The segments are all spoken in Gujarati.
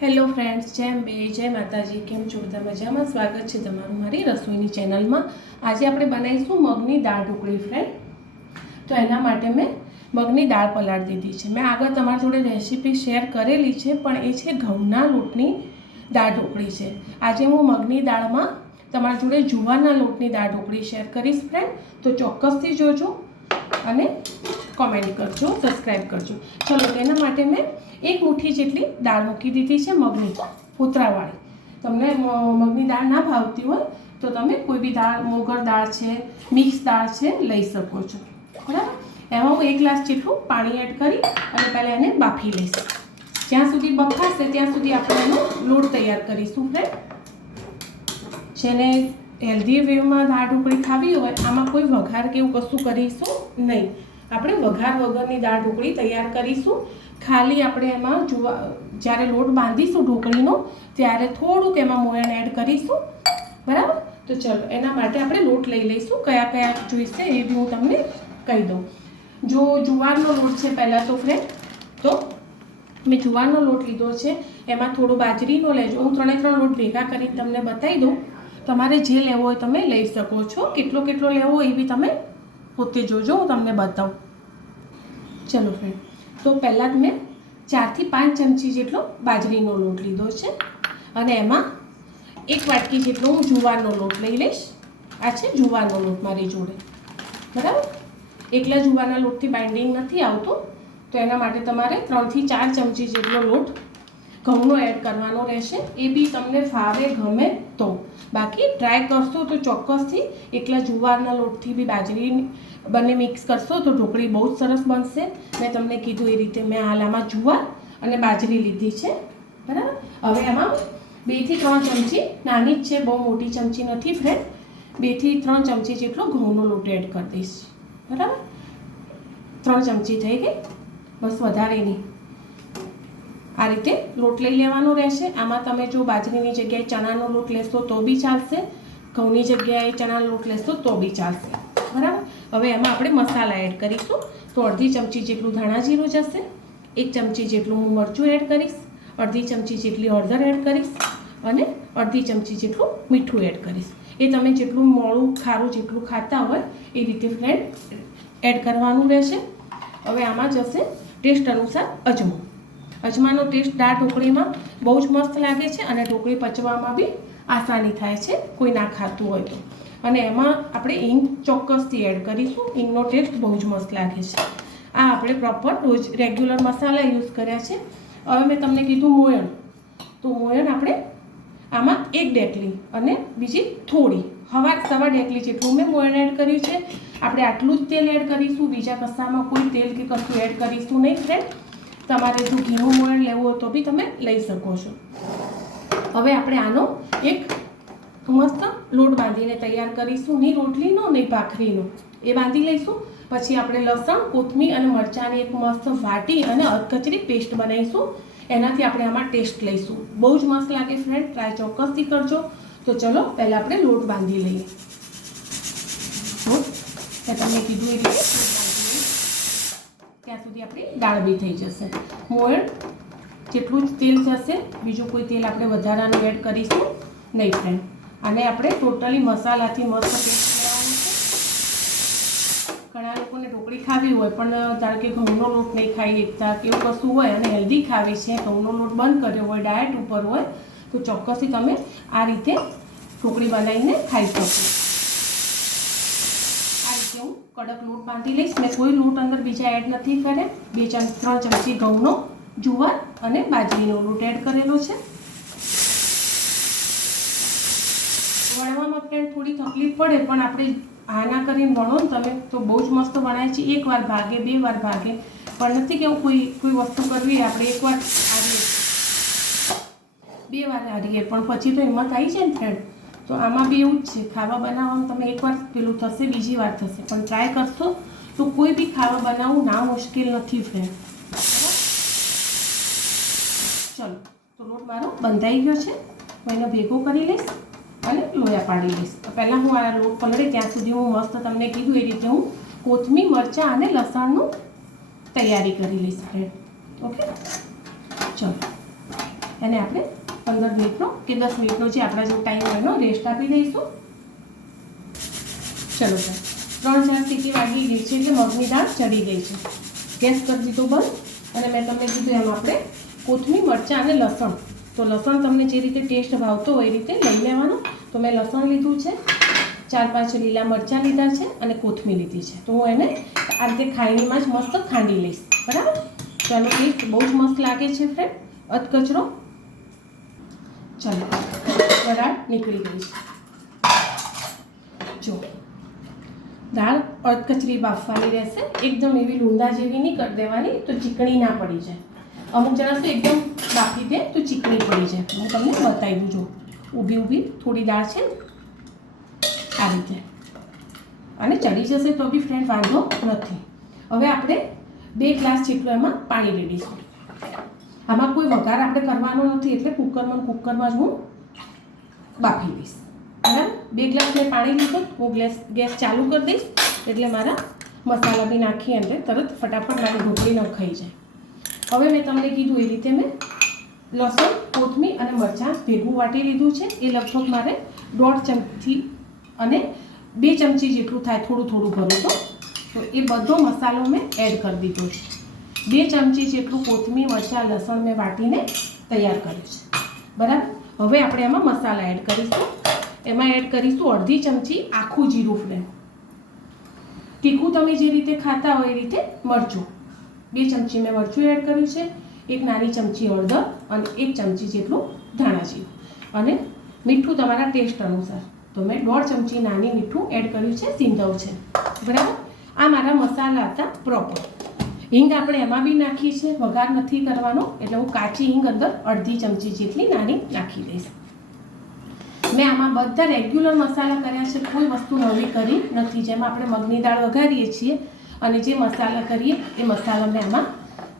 હેલો ફ્રેન્ડ્સ, જય અંબે, જય માતાજી. કેમ છો બધા? મજામાં? સ્વાગત છે તમારું મારી રસોઈની ચેનલમાં. આજે આપણે બનાવીશું મગની દાળ ઢોકળી ફ્રેન્ડ. તો એના માટે મેં મગની દાળ પલાળી દીધી છે. મેં આગળ તમારી જોડે રેસીપી શેર કરેલી છે, પણ એ છે ઘઉંના લોટની દાળ ઢોકળી છે. આજે હું મગની દાળમાં તમારી જોડે જુવારના લોટની દાળ ઢોકળી શેર કરીશ ફ્રેન્ડ. તો ચોક્કસથી જોજો અને કોમેન્ટ કરજો, સબસ્ક્રાઈબ કરજો. ચલો, તેના માટે મેં 1 મુઠ્ઠી જેટલી દાળ મૂકી દીધી છે, મગની ફોતરાવાળી. તમને મગની દાળ ના ભાવતી હોય તો તમે કોઈ બી દાળ, મોગર દાળ છે, મિક્સ દાળ છે, લઈ શકો છો. બરાબર. એમાં હું 1 ગ્લાસ જેટલું પાણી એડ કરી અને પહેલાં એને બાફી લઈશ. જ્યાં સુધી બફાશે ત્યાં સુધી આપણે એનો લોટ તૈયાર કરીશું ફ્રેન્ડ. જેને હેલ્ધી વેમાં દાળ ઢોકળી ખાવી હોય, આમાં કોઈ વઘાર કે એવું કશું કરીશું નહીં. આપણે વઘાર વગરની દાળ ઢોકળી તૈયાર કરીશું. ખાલી આપણે એમાં જ્યારે લોટ બાંધીશું ઢોકળીનો ત્યારે થોડુંક એમાં મોયણ એડ કરીશું. બરાબર. તો ચલો, એના માટે આપણે લોટ લઈ લઈશું. કયા કયા જોઈશે એ બી હું તમને કહી દઉં. જો જુવારનો લોટ છે પહેલાં તો ફ્રેન્ડ, તો મેં જુવારનો લોટ લીધો છે. એમાં થોડો બાજરીનો લેજો. હું 3 લોટ ભેગા કરીને તમને બતાવી દઉં. તમારે જે લેવો હોય તમે લઈ શકો છો. કેટલો લેવો હોય એ બી તમે પોતે જોજો, હું તમને બતાવું. ચલો ફ્રેન્ડ, તો પહેલાં જ મેં 4 થી 5 ચમચી જેટલો બાજરીનો લોટ લીધો છે અને એમાં 1 વાટકી જેટલો હું જુવારનો લોટ લઈ લઈશ. આ છે જુવારનો લોટ મારી જોડે. બરાબર. એકલા જુવારના લોટથી બાઇન્ડિંગ નથી આવતું, તો એના માટે તમારે 3 થી 4 ચમચી જેટલો લોટ ઘઉંનો એડ કરવાનો રહેશે. એ બી તમને ફાવે, ગમે તો. બાકી ટ્રાય કરશો તો ચોક્કસથી એકલા જુવારના લોટથી બી બાજરી બંને મિક્સ કરશો તો ઢોકળી બહુ જ સરસ બનશે. મેં તમને કીધું એ રીતે મેં હાલ આમાં જુવાર અને બાજરી લીધી છે. બરાબર. હવે એમાં 2 થી 3 ચમચી, નાની જ છે, બહુ મોટી ચમચી નથી ફ્રેન્ડ, 2 થી 3 ચમચી જેટલો ઘઉંનો લોટ એડ કરી દઈશ. બરાબર. 3 ચમચી થઈ ગઈ, બસ, વધારે નહીં. આ રીતે લોટ લઈ લેવાનો રહેશે. આમાં તમે જો બાજરીની જગ્યાએ ચણાનો લોટ લેશો તો બી ચાલશે, ઘઉંની જગ્યાએ ચણાનો લોટ લેશો તો બી ચાલશે. બરાબર. હવે એમાં આપણે મસાલા એડ કરીશું. તો અડધી ચમચી જેટલું ધાણા જીરું જશે, 1 ચમચી જેટલું હું મરચું એડ કરીશ, અડધી ચમચી જેટલી હળદર એડ કરીશ અને અડધી ચમચી જેટલું મીઠું એડ કરીશ. એ તમે જેટલું મોળું ખારું જેટલું ખાતા હોય એ રીતે ફ્રેન્ડ એડ કરવાનું રહેશે. હવે આમાં જશે ટેસ્ટ અનુસાર અજમો. અજમાનો ટેસ્ટ દાળ ઢોકળીમાં બહુ જ મસ્ત લાગે છે અને ઢોકળી પચવામાં બી આસાની થાય છે કોઈ ના ખાતું હોય તો. અને એમાં આપણે હિંગ ચોક્કસથી એડ કરીશું. હિંગનો ટેસ્ટ બહુ જ મસ્ત લાગે છે. આ આપણે પ્રોપર રોજ રેગ્યુલર મસાલા યુઝ કર્યા છે. હવે મેં તમને કીધું મોયણ, તો મોયણ આપણે આમાં 1 ડેકલી અને બીજી થોડી સવા ડેકલી જેટલું મેં મોયણ એડ કર્યું છે. આપણે આટલું જ તેલ એડ કરીશું, બીજા કશામાં કોઈ તેલ કે કશું એડ કરીશું નહીં ફ્રેન્ડ. તમારે જો ઘીનું મોયણ લેવું હોય તો બી તમે લઈ શકો છો. હવે આપણે આનો એક મસ્ત લોટ બાંધીને તૈયાર કરીશું. નહીં રોટલીનો નહીં ભાખરીનો, એ બાંધી લઈશું. પછી આપણે લસણ, કોથમીર અને મરચાંની એક મસ્ત વાટી અને અધકચરી પેસ્ટ બનાવીશું. એનાથી આપણે આમાં ટેસ્ટ લઈશું. બહુ જ મસ્ત લાગે ફ્રેન્ડ, ટ્રાય ચોક્કસથી કરજો. તો ચલો, પહેલાં આપણે લોટ બાંધી લઈએ. તમને કીધું એ રીતે ત્યાં સુધી આપણી દાળ બી થઈ જશે. મોયણ જેટલું જ તેલ જશે, બીજું કોઈ તેલ આપણે વધારાનું એડ કરીશું નહીં ફ્રેન્ડ. અને આપણે ટોટલી મસાલાથી મસ્ત પેસ્ટ બનાવવાનું છે. ઘણા લોકોને ઢોકળી ખાવી હોય પણ ધારો કે ઘઉંનો લોટ નહીં ખાઈ શકતા કે એવું કશું હોય અને હેલ્ધી ખાવી છે, ઘઉંનો લોટ બંધ કર્યો હોય, ડાયટ ઉપર હોય, તો ચોક્કસથી તમે આ રીતે ઢોકળી બનાવીને ખાઈ શકો. આ રીતે હું કડક લોટ બાંધી લઈશ. મેં કોઈ લોટ અંદર બીજા એડ નથી કર્યા. 2-3 ચમચી ઘઉંનો, જુવાર અને બાજરીનો લોટ એડ કરેલો છે. વણવામાં ફ્રેન્ડ થોડી તકલીફ પડે, પણ આપણે આના કરીને વણો ને તમે તો બહુ જ મસ્ત વણાય છે. 1 વાર ભાગે, 2 વાર ભાગે, પણ નથી કેવું કોઈ વસ્તુ કરવી આપણે 1 વાર હારીએ, 2 વાર હારીએ, પણ પછી તો હિંમત આવી જાય ને ફ્રેન્ડ. તો આમાં બી એવું જ છે. ખાવા બનાવવાનું તમે 1 વાર પેલું થશે, બીજી વાર થશે, પણ ટ્રાય કરશો તો કોઈ બી ખાવા બનાવવું ના મુશ્કેલ નથી ફ્રેન્ડ. ચલો, તો લોટ મારો બંધાઈ ગયો છે. હું એને ભેગો કરી લઈશ અને લોયા પાડી લઈશ. તો પહેલાં હું આ લોટ પલળે ત્યાં સુધી હું મસ્ત તમને કીધું એ રીતે હું કોથમીર, મરચાં અને લસણનું તૈયારી કરી લઈશ ફ્રેન્ડ. ઓકે, ચલો. એને આપણે 15 મિનિટનો કે 10 મિનિટનો જે આપણા જો ટાઈમ હોય એનો રેસ્ટ આપી દઈશું. ચલો સર 3-4 સીટી વાગી ગઈ છે એટલે મગની દાળ ચડી ગઈ છે. ગેસ કરી દીધો બંધ. અને મેં તમને કીધું એમ આપણે કોથમીર, મરચાં અને લસણ, તો લસણ તમને જે રીતે ટેસ્ટ ભાવતો હોય એ રીતે લઈ લેવાનું. તો મેં લસણ લીધું છે, 4-5 લીલા મરચાં લીધા છે અને કોથમીર લીધી છે. તો હું એને આ રીતે ખાયણીમાં જ મસ્ત ખાંડી લઈશ. બરાબર? તો એનો ટેસ્ટ બહુ જ મસ્ત લાગે છે ફ્રેન્ડ. અધકચરો ચલો વરાળ નીકળી ગઈ છે. જો દાળ અધકચરી બાફવાની રહેશે, એકદમ એવી લૂંદા જેવી નહીં કરી દેવાની તો ચીકણી ના પડી જાય. અમુક જણા તો એકદમ બાફી દે તો ચીકણી પડી જાય. હું તમને બતાવી દઉં. જો ઊભી ઊભી થોડી દાળ છે આ રીતે, અને ચડી જશે તો બી ફ્રેન્ડ વાંધો નથી. હવે આપણે 2 ગ્લાસ જેટલું એમાં પાણી રેડીશું. આમાં કોઈ વઘાર આપણે કરવાનો નથી એટલે કુકરમાં જ હું બાફી દઈશ. બરાબર? 2 ગ્લાસ મેં પાણી લીધું. હું ગેસ ચાલુ કરી દઈશ એટલે મારા મસાલા બી નાખી અંદર તરત ફટાફટ મારી ઢોકળી ન ખાઈ જાય. હવે મેં તમને કીધું એ રીતે મેં લસણ, કોથમીર અને મરચાં ભેગું વાટી લીધું છે. એ લગભગ મારે 1.5 ચમચી અને 2 ચમચી જેટલું થાય, થોડું થોડું ભરું તો એ બધો મસાલો મેં એડ કરી દીધો છે. 2 ચમચી જેટલું કોથમીર, મરચાં, લસણ મેં વાટીને તૈયાર કર્યું છે. બરાબર? હવે આપણે એમાં મસાલા એડ કરીશું. એમાં એડ કરીશું 1/2 ચમચી આખું જીરું ફ્રેન્ડ. તીખું તમે જે રીતે ખાતા હોય એ રીતે મરચું. 2 ચમચી મેં મરચું એડ કર્યું છે. 1 નાની ચમચી હળદર અને 1 ચમચી જેટલું ધાણા જીરું. અને મીઠું તમારા ટેસ્ટ અનુસાર. તો મેં 1.5 ચમચી નાની મીઠું એડ કર્યું છે, સિંધવ છે. બરાબર? આ મારા મસાલા હતા પ્રોપર. હિંગ આપણે એમાં બી નાખી છે, વઘાર નથી કરવાનો એટલે હું કાચી હિંગ અંદર 1/2 ચમચી જેટલી નાની નાખી દઈશ. મેં આમાં બધા રેગ્યુલર મસાલા કર્યા છે, કોઈ વસ્તુ નવી કરી નથી. જેમાં આપણે મગની દાળ વઘારીએ છીએ અને જે મસાલા કરીએ એ મસાલા મેં આમાં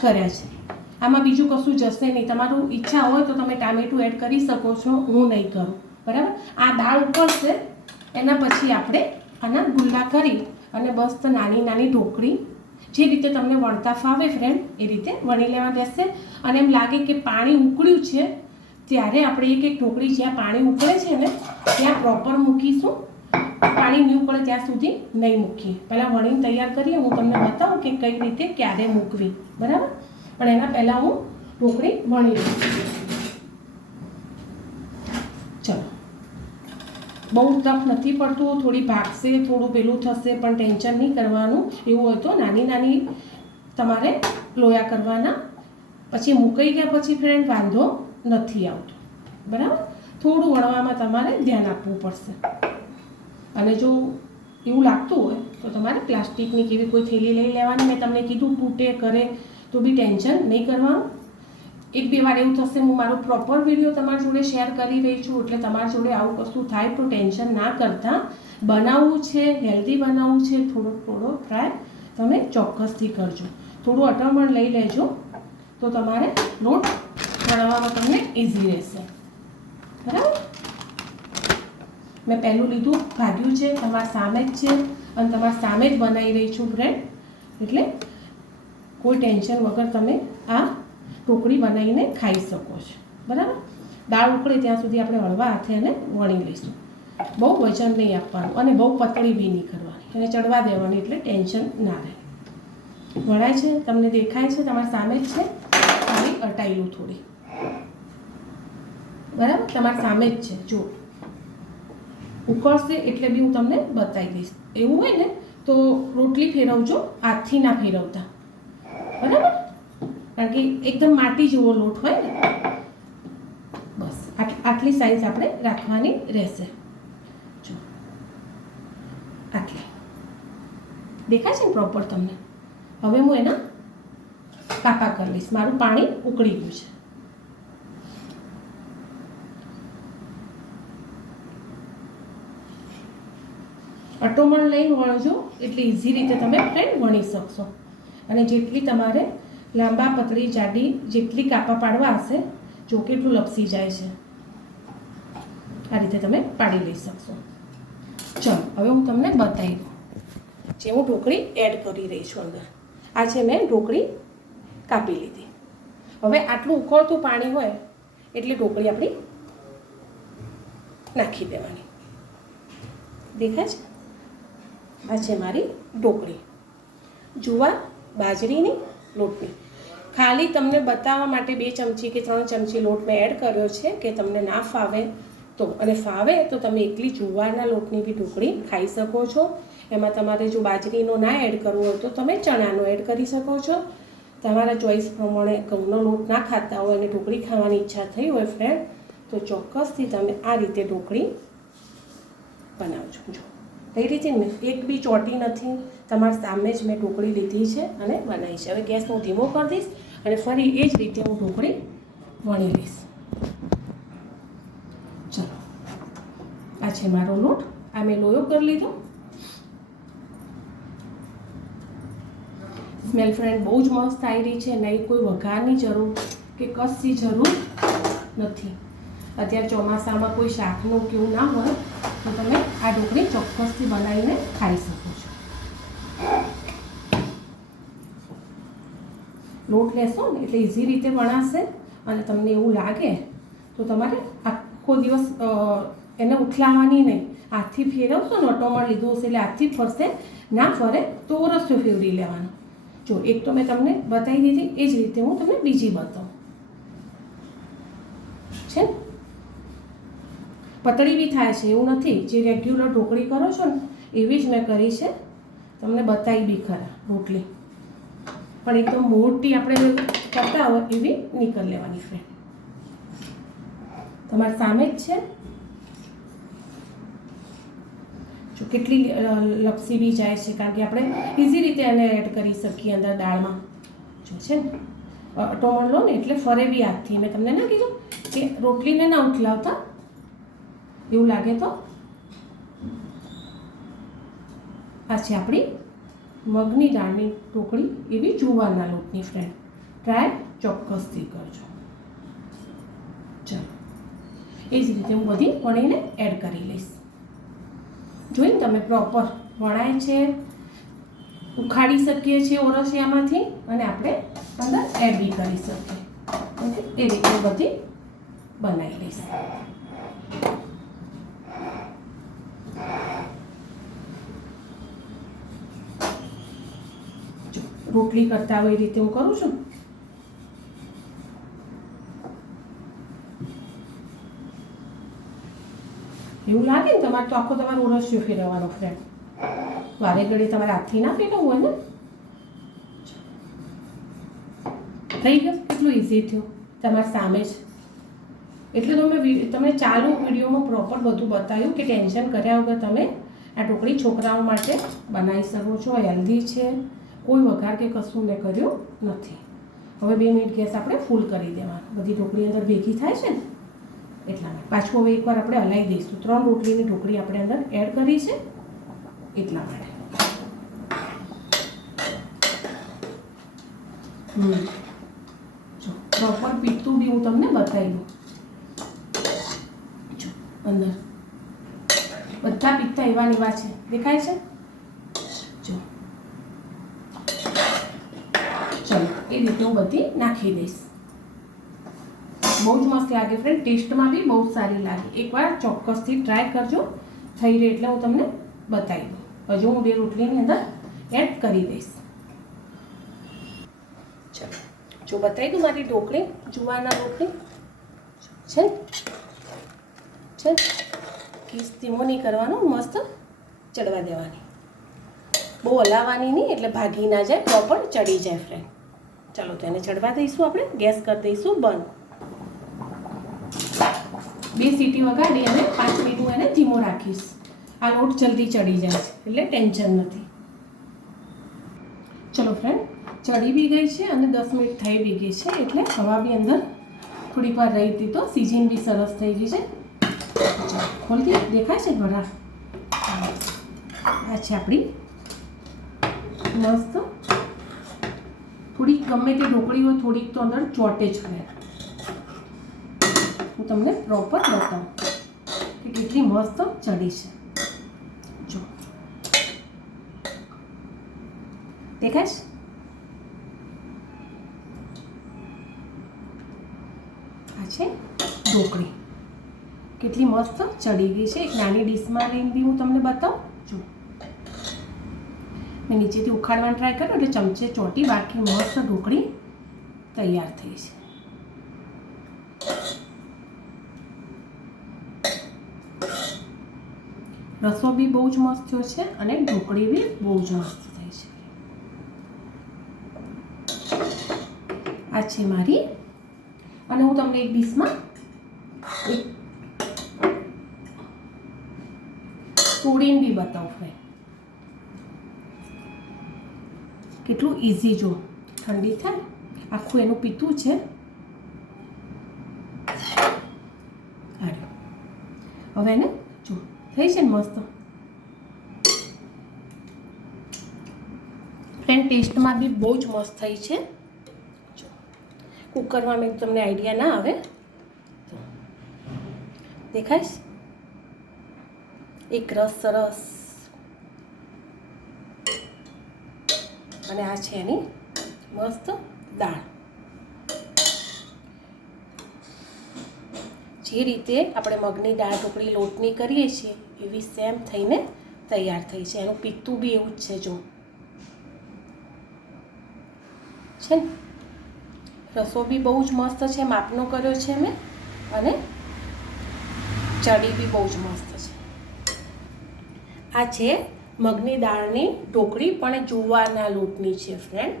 કર્યા છે. આમાં બીજું કશું જશે નહીં. તમારું ઈચ્છા હોય તો તમે ટામેટું એડ કરી શકો છો, હું નહીં કરું. બરાબર? આ દાળ ઉકળશે એના પછી આપણે આના ગુલ્લા કરી અને બસ નાની નાની ઢોકળી જે રીતે તમને વણતા ફાવે ફ્રેન્ડ એ રીતે વણી લેવા રહેશે. અને એમ લાગે કે પાણી ઉકળ્યું છે ત્યારે આપણે એક ઢોકળી જ્યાં પાણી ઉકળે છે ને ત્યાં પ્રોપર મૂકીશું. પાણી નહીં ઉકળે ત્યાં સુધી નહીં મૂકીએ. પહેલાં વણીને તૈયાર કરીએ. હું તમને બતાવું કે કઈ રીતે ક્યારે મૂકવી. બરાબર? પણ એના પહેલાં હું ઢોકળી વણી લઉં. ચલો, બહુ ટફ નથી પડતું. થોડી ભાગશે, થોડું પેલું થશે, પણ ટેન્શન નહીં કરવાનું. એવું હોય તો નાની નાની તમારે લોયા કરવાના. પછી મુકાઈ ગયા પછી ફ્રેન્ડ વાંધો નથી આવતો. બરાબર? થોડું વણવામાં તમારે ધ્યાન આપવું પડશે. અને જો એવું લાગતું હોય તો તમારે પ્લાસ્ટિકની કેવી કોઈ થેલી લઈ લેવાની. મેં તમને કીધું તૂટે કરે તો બી ટેન્શન નહીં કરવાનું. 1-2 વાર એવું થશે. હું મારો પ્રોપર વિડીયો તમારી જોડે શેર કરી રહી છું એટલે તમારી જોડે આવું કશું થાય તો ટેન્શન ના કરતા. બનાવવું છે, હેલ્ધી બનાવવું છે, થોડો ટ્રાય તમે ચોક્કસથી કરજો. થોડું અટમણ લઈ લેજો તો તમારે લોટ વણવામાં તમને ઇઝી રહેશે. બરાબર? મેં પહેલું લીધું, ભાગ્યું છે, તમારા સામે જ છે અને તમારા સામે જ બનાવી રહી છું ફ્રેન્ડ. એટલે કોઈ ટેન્શન વગર તમે આ ઢોકળી બનાવીને ખાઈ શકો છો. બરાબર? દાળ ઉકળે ત્યાં સુધી આપણે હળવા હાથે એને વણી લઈશું. બહુ વજન નહીં આપવાનું અને બહુ પતળી બી નહીં કરવાની. એને ચડવા દેવાની એટલે ટેન્શન ના રહે. વણાય છે, તમને દેખાય છે, તમારી સામે જ છે. ખાલી અટાયેલું થોડી. બરાબર? તમારી સામે જ છે. જો ઉકળશે એટલે બી હું તમને બતાવી દઈશ. એવું હોય ને તો રોટલી ફેરવજો, હાથથી ના ફેરવતા. બરાબર? કારણ કે એકદમ માટી જેવો લોટ હોય ને. બસ આટલી સાઈઝ આપણે રાખવાની રહેશે. જો આટલી દેખાય છે ને પ્રોપર તમને. હવે હું એના કાપા કરી લઈશ. મારું પાણી ઉકળી ગયું છે. અટોમણ લઈને વણજો એટલે ઇઝી રીતે તમે ફ્રેન્ડ વણી શકશો. અને જેટલી તમારે લાંબા, પતળી, જાડી જેટલી કાપા પાડવા હશે, જો કેટલું લપસી જાય છે. આ રીતે તમે પાડી લઈ શકશો. ચલો હવે હું તમને બતાવી દઉં. જે હું ઢોકળી એડ કરી રહી છું અંદર. આ છે મેં ઢોકળી કાપી લીધી. હવે આટલું ઉકળતું પાણી હોય એટલે ઢોકળી આપણી નાખી દેવાની. દેખાય છે? આ છે મારી ઢોકળી જુવાર બાજરીની લોટની. ખાલી તમને બતાવવા માટે 2 ચમચી કે 3 ચમચી લોટ મેં એડ કર્યો છે કે તમને ના ફાવે તો, અને ફાવે તો તમે એકલી જુવારના લોટની બી ઢોકળી ખાઈ શકો છો. એમાં તમારે જો બાજરીનો ના એડ કરવો હોય તો તમે ચણાનો એડ કરી શકો છો. તમારા ચોઈસ પ્રમાણે ઘઉંનો લોટ ના ખાતા હોય અને ઢોકળી ખાવાની ઈચ્છા થઈ હોય ફ્રેન્ડ તો ચોક્કસથી તમે આ રીતે ઢોકળી બનાવજો. જો કઈ રીતે મેં એક બી ચોટી નથી, તમારા સામે જ મેં ઢોકળી લીધી છે અને બનાવી છે. હવે ગેસ હું ધીમો કરી દઈશ અને ફરી એ જ રીતે હું ઢોકળી વણી લઈશ. ચલો, આ છે મારો લોટ. આ મેં લોયો કરી લીધો. સ્મેલ ફ્રેન્ડ બહુ જ મસ્ત આવી રહી છે. નહીં કોઈ વઘારની જરૂર કે કશી જરૂર નથી. અત્યારે ચોમાસામાં કોઈ શાકનું કેવું ના હોય તો તમે આ ઢોકળી ચોક્કસથી બનાવીને ખાઈ શકો છો. લોટ લેશો ને એટલે ઇઝી રીતે વણાશે અને તમને એવું લાગે તો તમારે આખો દિવસ એને ઉથલાવવાની નહીં. હાથથી ફેરવશો ને, ઓટોમાં લીધું હશે એટલે હાથથી ફરશે. ના ફરે તો રસ્યો ફેરવી લેવાનો. જો એક તો મેં તમને બતાવી દીધી, એ જ રીતે હું તમને બીજી બતાવું. છે ને પતળી બી થાય છે, એવું નથી. જે રેગ્યુલર ઢોકળી કરો છો ને એવી જ મેં કરી છે. તમને બતાવી બી ખરા રોટલી, પણ એકદમ મોટી આપણે કરતા હોય એવી નહીં કરી લેવાની ફ્રેન્ડ. તમારી સામે જ છે. જો કેટલી લપસી બી જાય છે, કારણ કે આપણે ઇઝી રીતે એને એડ કરી શકીએ અંદર દાળમાં. જો છે ને ટોમણ લો ને એટલે ફરે બી હાથથી. મેં તમને ના કીધું કે રોટલીને ના ઉથલાવતા, એવું લાગે તો. આ છે આપણી મગની દાળની ઢોકળી, એવી જુવારના લોટની ફ્રેન્ડ. ટ્રાય ચોક્કસથી કરજો. ચાલો, એ જ રીતે હું બધી વણીને એડ કરી લઈશ. જોઈને તમે પ્રોપર વણાય છે, ઉખાડી શકીએ છીએ ઓરસિયામાંથી અને આપણે અંદર એડ બી કરી શકીએ. ઓકે, એ રીતે બધી બનાવી લઈશ. રોટલી કરતા હોય એ રીતે હું કરું છું. એવું લાગે ને તમારે તો આખો તમારો ઓરસિયો ફેરવવાનો ફ્રેન્ડ. વારે ઘડી તમારે હાથથી ના ફેરવવું હોય ને. થઈ ગયું, કેટલું ઇઝી થયું તમારી સામે જ. એટલે તો મેં તમને ચાલુ વિડીયોમાં પ્રોપર બધું બતાવ્યું કે ટેન્શન કર્યા વગર તમે આ ઢોકળી છોકરાઓ માટે બનાવી શકો છો. હેલ્ધી છે, કોઈ વઘાર કે કશું મેં કર્યું નથી. હવે 2 મિનિટ ગેસ આપણે ફૂલ કરી દેવાનું. બધી ઢોકળી અંદર ભેગી થાય છે ને એટલા માટે. પાછું હવે એકવાર આપણે હલાવી દઈશું. 3 રોટલીની ઢોકળી આપણે અંદર એડ કરી છે એટલા માટે. જો પ્રોપર પીઠું બી હું તમને બતાવી દઉં. જો અંદર બધા પીઠા એવા ને એવા છે, દેખાય છે? જો ચલો, એ રીતે હું બધી નાખી દઈશ. બહુ જ મસ્ત લાગે ફ્રેન્ડ, ટેસ્ટમાં બી બહુ સારી લાગે. એકવાર ચોક્કસથી ટ્રાય કરજો. થઈ રહે એટલે હું તમને બતાવી દઉં. હજુ હું 2 રોટલીની અંદર એડ કરી દઈશ. ચલો, જો બતાવી દઉં મારી ઢોકળી જુવારના રોટલી છે છે. ગેસ ધીમો નહીં કરવાનો, મસ્ત ચડવા દેવાની. બહુ હલાવવાની નહીં એટલે ભાગી ના જાય, પ્રોપર ચડી જાય ફ્રેન્ડ. ચાલો તો એને ચડવા દઈશું. આપણે ગેસ કરી દઈશું બંધ. 2 સીટી વગાડી અને 5 મિનિટ હું એને ધીમો રાખીશ. આ લોટ જલ્દી ચડી જાય છે એટલે ટેન્શન નથી. ચલો ફ્રેન્ડ, ચડી બી ગઈ છે અને 10 મિનિટ થઈ બી ગઈ છે એટલે હવા બી અંદર થોડીક વાર રહી હતી તો સિઝન બી સરસ થઈ ગઈ છે. ખોલતી દેખાય છે ઘણા. આ છે આપણી મસ્ત. થોડીક ગમે તે ઢોકળી હોય થોડીક તો અંદર ચોટે જ કરે. હું તમને પ્રોપર બતાવું કે કેટલી મસ્ત ચડી છે. જો દેખાય છે? આ છે ઢોકળી. કેટલી મસ્ત ચડી ગઈ છે. એક નાની ડીશમાં લઈને બી હું તમને બતાવું. જો મેં નીચેથી ઉખાડવાનું ટ્રાય કર્યો એટલે ચમચે ચોટી, બાકી મસ્ત ઢોકળી તૈયાર થઈ છે. રસો બી બહુ જ મસ્ત થયો છે અને ઢોકળી બી બહુ જ મસ્ત થઈ છે. આ છે મારી. અને હું તમને એક ડીશમાં તોડીને બી બતાવું ફ્રેન્ડ. કેટલું ઇઝી. જો ઠંડી થાય આખું એનું પીતું છે. હવે એને જો થઈ છે ને મસ્ત ફ્રેન્ડ. ટેસ્ટમાં બી બહુ જ મસ્ત થઈ છે. જો કુકરમાં મેં તમને આઈડિયા ના આવે તો દેખાઈશ. એક રસ સરસ. અને આ છે એની મસ્ત દાળ. જે રીતે આપણે મગની દાળ ઢોકળી લોટની કરીએ છીએ એવી સેમ થઈને તૈયાર થઈ છે. એનું પીતું બી એવું જ છે. જો છે ને રસો બી બહુ જ મસ્ત છે. માપનો કર્યો છે મેં. અને ચડી બી બહુ જ મસ્ત છે. આ છે મગની દાળની ઢોકળી, પણ જુવારના લોટની છે ફ્રેન્ડ.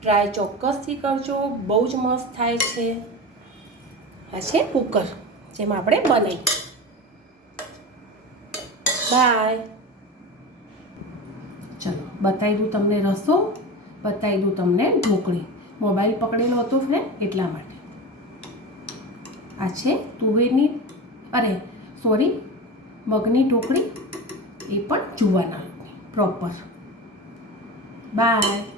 ટ્રાય ચોક્કસથી કરજો, બહુ જ મસ્ત થાય છે. આ છે કુકર જેમાં આપણે બનાવી. બાય. ચલો બતાવી દઉં તમને રસો, બતાવી દઉં તમને ઢોકળી. મોબાઈલ પકડેલો હતો ફ્રેન્ડ એટલા માટે. આ છે તુવેરની મગની ઢોકળી, એ પણ જુવારના લોટની પ્રોપર. બાય.